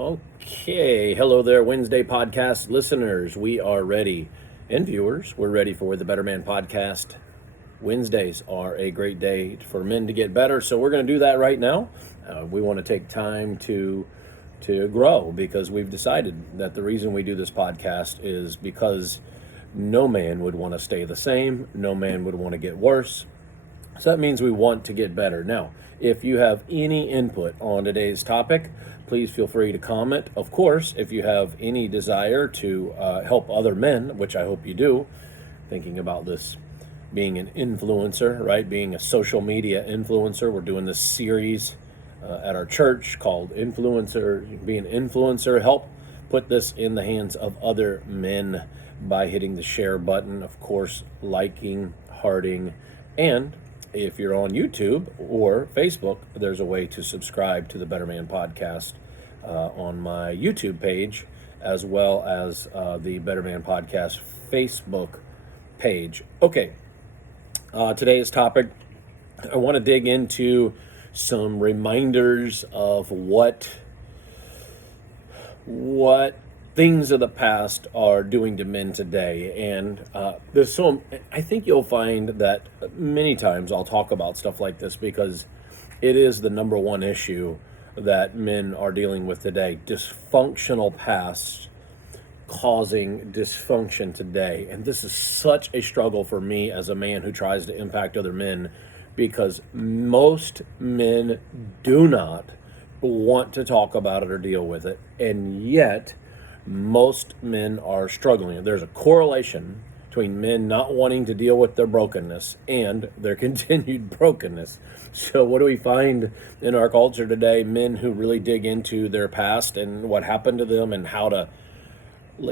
Okay, hello there, Wednesday podcast listeners. We are ready, and viewers, we're ready for the Better Man podcast. Wednesdays are a great day for men to get better, so we're going to do that right now. We want to take time to grow because we've decided that the reason we do this podcast is because no man would want to stay the same, no man would want to get worse. So that means we want to get better. Now, if you have any input on today's topic, please feel free to comment. Of course, if you have any desire to help other men, which I hope you do, thinking about this being an influencer, right? Being a social media influencer. We're doing this series at our church called Influencer. Be an influencer. Help put this in the hands of other men by hitting the share button, of course, liking, hearting, and if you're on YouTube or Facebook, there's a way to subscribe to the Better Man podcast on my YouTube page, as well as the Better Man podcast Facebook page. Okay, today's topic, I want to dig into some reminders of what things of the past are doing to men today. And I think you'll find that many times I'll talk about stuff like this because it is the number one issue that men are dealing with today. Dysfunctional past causing dysfunction today. And this is such a struggle for me as a man who tries to impact other men, because most men do not want to talk about it or deal with it. And yet most men are struggling. There's a correlation between men not wanting to deal with their brokenness and their continued brokenness. So what do we find in our culture today? Men who really dig into their past and what happened to them and how to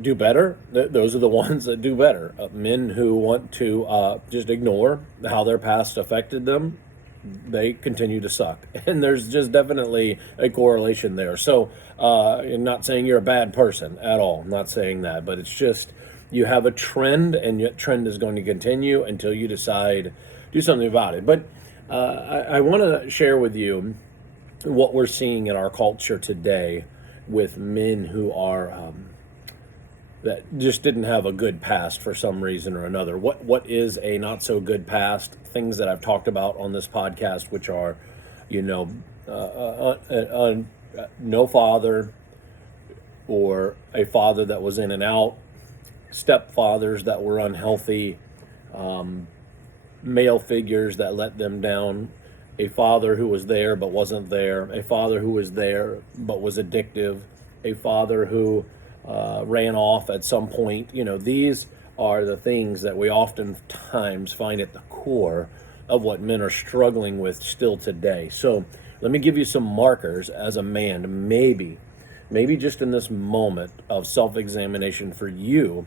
do better. Those are the ones that do better. Men who want to just ignore how their past affected them, they continue to suck. And there's just definitely a correlation there. So I'm not saying you're a bad person at all. I'm not saying that, but it's just you have a trend, and that trend is going to continue until you decide to do something about it. But I want to share with you what we're seeing in our culture today with men who are that just didn't have a good past for some reason or another. What is a not so good past? Things that I've talked about on this podcast, which are, no father, or a father that was in and out, stepfathers that were unhealthy, male figures that let them down, a father who was there but wasn't there, a father who was there but was addictive, a father who ran off at some point. These are the things that we oftentimes find at the core of what men are struggling with still today. So let me give you some markers as a man, maybe just in this moment of self-examination for you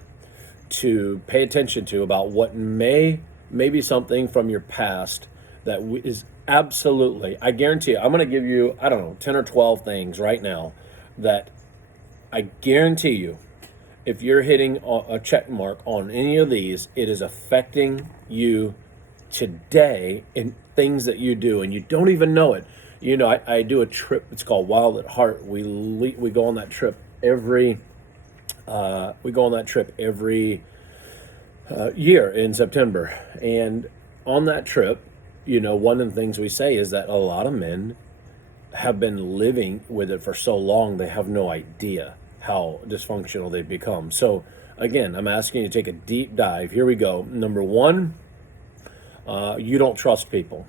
to pay attention to about what maybe something from your past that is absolutely, I guarantee you, I'm going to give you, 10 or 12 things right now that I guarantee you, if you're hitting a check mark on any of these, it is affecting you today in things that you do, and you don't even know it. I do a trip. It's called Wild at Heart. We go on that trip every year in September, and on that trip, one of the things we say is that a lot of men have been living with it for so long they have no idea how dysfunctional they've become. So again, I'm asking you to take a deep dive. Here we go. Number one, you don't trust people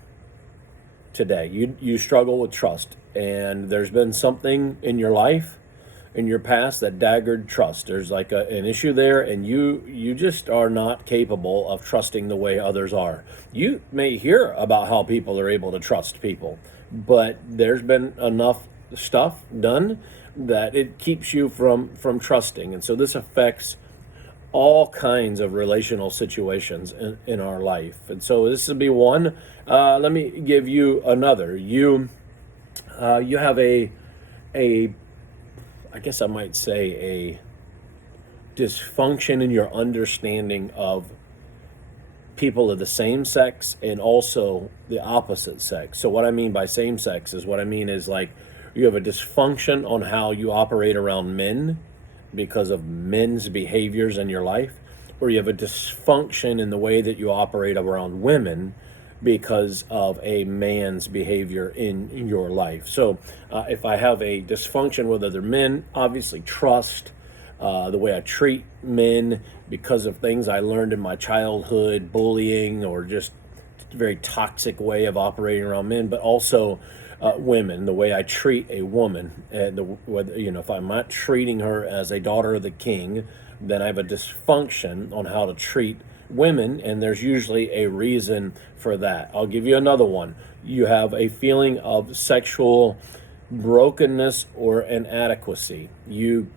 today. You struggle with trust, and there's been something in your life, in your past, that daggered trust. There's like an issue there, and you just are not capable of trusting the way others are. You may hear about how people are able to trust people, but there's been enough stuff done that it keeps you from trusting. And so this affects all kinds of relational situations in our life. And so this would be one. Let me give you another. You have a I guess I might say a dysfunction in your understanding of people of the same sex and also the opposite sex. So what I mean by same sex is, what I mean is like you have a dysfunction on how you operate around men because of men's behaviors in your life, or you have a dysfunction in the way that you operate around women because of a man's behavior in your life. So if I have a dysfunction with other men, obviously trust, the way I treat men because of things I learned in my childhood, bullying, or just a very toxic way of operating around men, but also women, the way I treat a woman, and whether, if I'm not treating her as a daughter of the king, then I have a dysfunction on how to treat women, and there's usually a reason for that. I'll give you another one. You have a feeling of sexual brokenness or inadequacy. You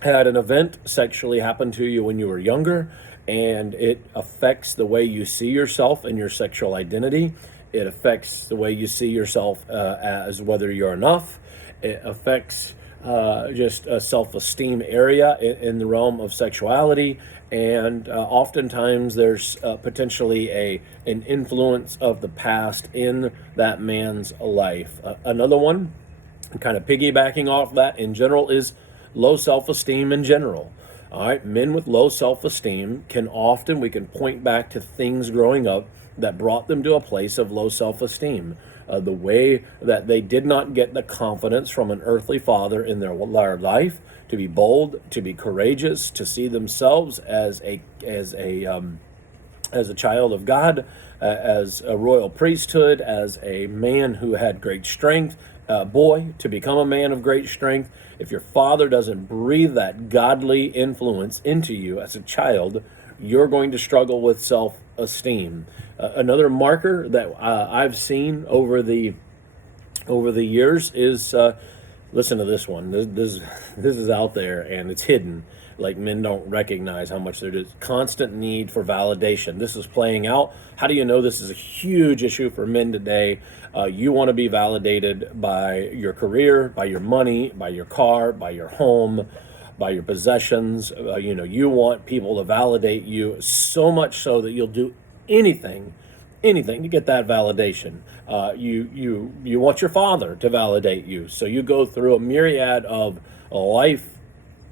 had an event sexually happen to you when you were younger, and it affects the way you see yourself and your sexual identity. It affects the way you see yourself as whether you're enough. It affects just a self-esteem area in the realm of sexuality, and oftentimes there's potentially an influence of the past in that man's life. Another one, kind of piggybacking off that in general, is low self-esteem in general. All right, men with low self-esteem we can point back to things growing up that brought them to a place of low self-esteem. The way that they did not get the confidence from an earthly father in their life to be bold, to be courageous, to see themselves as a child of God, as a royal priesthood, as a man who had great strength, to become a man of great strength. If your father doesn't breathe that godly influence into you as a child, you're going to struggle with self-esteem. Another marker that I've seen over the years is, listen to this one. This is out there, and it's hidden. Like, men don't recognize how much there's constant need for validation. This is playing out. How do you know this is a huge issue for men today? You want to be validated by your career, by your money, by your car, by your home, by your possessions. You want people to validate you so much so that you'll do anything to get that validation. You want your father to validate you, so you go through a myriad of life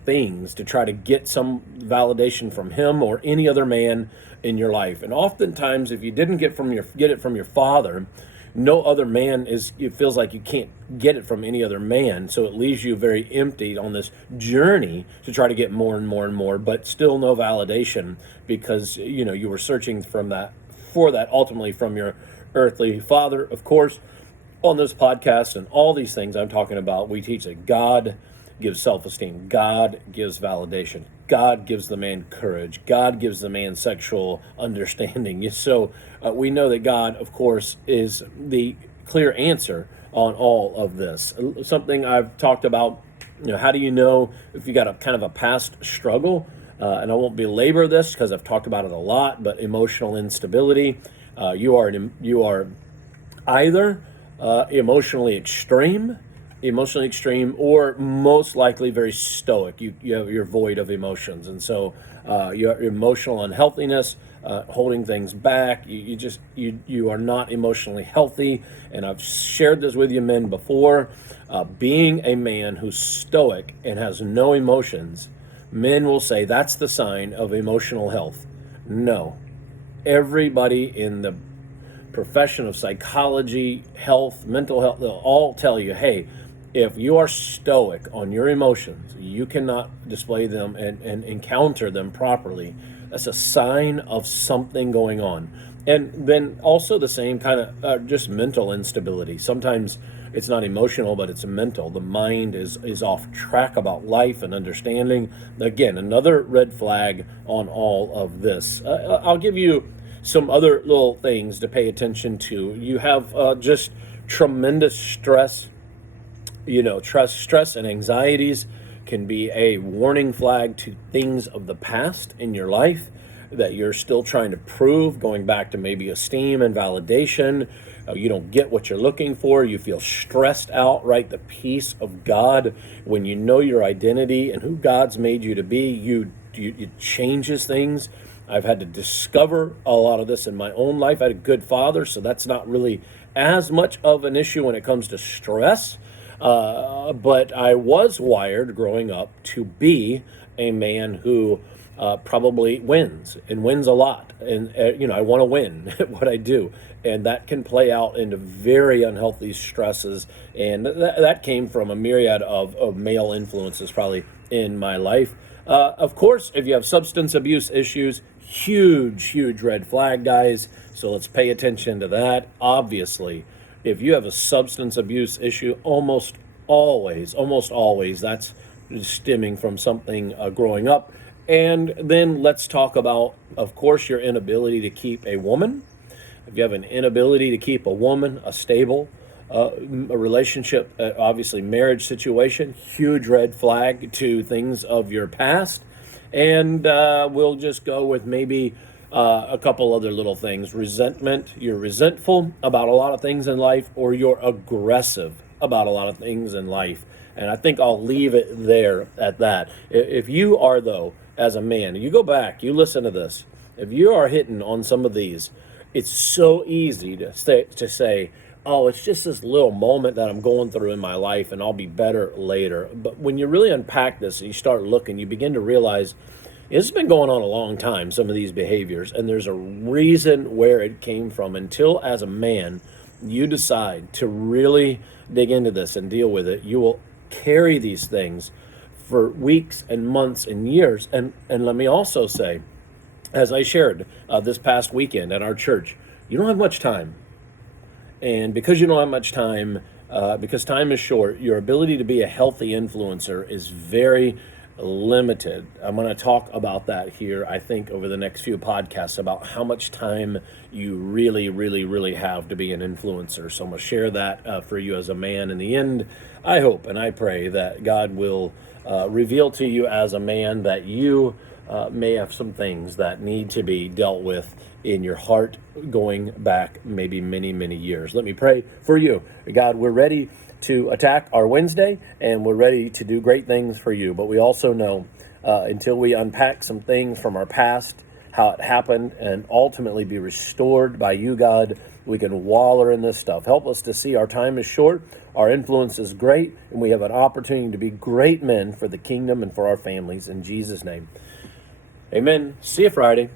things to try to get some validation from him or any other man in your life. And oftentimes, if you didn't get it from your father, no other man it feels like you can't get it from any other man. So it leaves you very empty on this journey to try to get more and more and more, but still no validation because you were searching for that ultimately from your earthly father. Of course, on this podcast and all these things I'm talking about, we teach that God gives self-esteem. God gives validation. God gives the man courage. God gives the man sexual understanding. So we know that God, of course, is the clear answer on all of this. Something I've talked about, how do you know if you got a kind of a past struggle? And I won't belabor this because I've talked about it a lot, but emotional instability. You are either emotionally extreme, or most likely very stoic. You're void of emotions, and so your emotional unhealthiness, holding things back. You are not emotionally healthy, and I've shared this with you men before. Being a man who's stoic and has no emotions, men will say that's the sign of emotional health. No, everybody in the profession of psychology, health, mental health, they'll all tell you, hey, if you are stoic on your emotions, you cannot display them and encounter them properly. That's a sign of something going on. And then also the same kind of just mental instability. Sometimes it's not emotional, but it's mental. The mind is off track about life and understanding. Again, another red flag on all of this. I'll give you some other little things to pay attention to. You have just tremendous stress. Stress and anxieties can be a warning flag to things of the past in your life that you're still trying to prove, going back to maybe esteem and validation. You don't get what you're looking for. You feel stressed out, right? The peace of God, when you know your identity and who God's made you to be, it changes things. I've had to discover a lot of this in my own life. I had a good father, so that's not really as much of an issue when it comes to stress. But I was wired growing up to be a man who probably wins and wins a lot. And, I want to win at what I do. And that can play out into very unhealthy stresses. And that came from a myriad of male influences probably in my life. Of course, if you have substance abuse issues, huge red flag, guys. So let's pay attention to that. Obviously, if you have a substance abuse issue, almost always, that's stemming from something growing up. And then let's talk about, of course, your inability to keep a woman. If you have an inability to keep a woman, a stable a relationship, obviously marriage situation, huge red flag to things of your past. And we'll just go with maybe a couple other little things. Resentment, you're resentful about a lot of things in life, or you're aggressive about a lot of things in life. And I think I'll leave it there at that. If you are, though, as a man, you go back, you listen to this, if you are hitting on some of these, it's so easy to say, oh, it's just this little moment that I'm going through in my life and I'll be better later. But when you really unpack this and you start looking, you begin to realize it's been going on a long time, some of these behaviors, and there's a reason where it came from. Until, as a man, you decide to really dig into this and deal with it, you will carry these things for weeks and months and years. And let me also say, as I shared this past weekend at our church, you don't have much time. And because you don't have much time, because time is short, your ability to be a healthy influencer is very limited. I'm going to talk about that here, I think, over the next few podcasts, about how much time you really have to be an influencer. So I'm going to share that for you as a man. In the end, I hope and I pray that God will reveal to you as a man that you may have some things that need to be dealt with in your heart going back maybe many years. Let me pray for you. God, we're ready to attack our Wednesday, and we're ready to do great things for you. But we also know until we unpack some things from our past, how it happened, and ultimately be restored by you, God, we can waller in this stuff. Help us to see our time is short, our influence is great, and we have an opportunity to be great men for the kingdom and for our families. In Jesus' name, amen. See you Friday.